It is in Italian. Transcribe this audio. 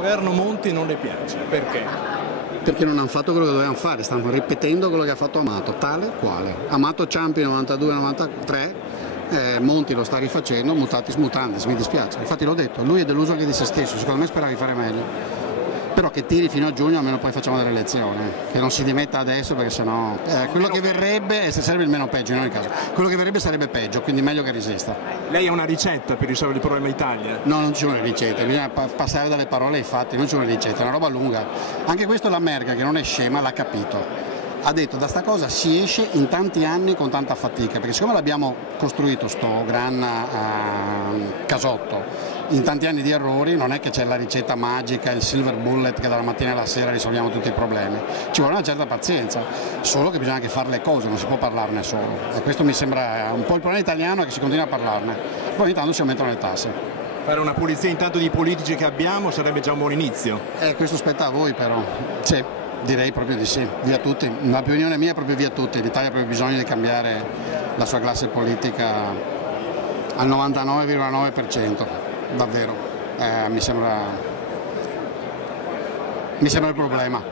governo Monti non le piace, perché? Perché non hanno fatto quello che dovevano fare, stanno ripetendo quello che ha fatto Amato, tale quale. Amato Ciampi 92-93, Monti lo sta rifacendo, mutatis mutandis, mi dispiace. Infatti l'ho detto, lui è deluso anche di se stesso, secondo me sperava di fare meglio. Però che tiri fino a giugno, almeno poi facciamo delle elezioni, che non si dimetta adesso perché sennò quello che verrebbe, e se sarebbe il meno peggio in ogni caso, quello che verrebbe sarebbe peggio, quindi meglio che resista. Lei ha una ricetta per risolvere il problema Italia? No, non ci sono le ricette, bisogna passare dalle parole ai fatti, non ci sono le ricette, è una roba lunga. Anche questo la Merkel, che non è scema, l'ha capito. Ha detto da sta cosa si esce in tanti anni con tanta fatica, perché siccome l'abbiamo costruito sto gran casotto in tanti anni di errori, non è che c'è la ricetta magica, il silver bullet che dalla mattina alla sera risolviamo tutti i problemi, ci vuole una certa pazienza, solo che bisogna anche fare le cose, non si può parlarne solo, e questo mi sembra un po' il problema italiano, è che si continua a parlarne, poi ogni tanto si aumentano le tasse. Fare una pulizia intanto di politici che abbiamo sarebbe già un buon inizio. Questo spetta a voi però, sì, direi proprio di sì, via tutti, l'opinione mia è proprio via tutti, l'Italia ha proprio bisogno di cambiare la sua classe politica al 99,9%, davvero, mi sembra il problema.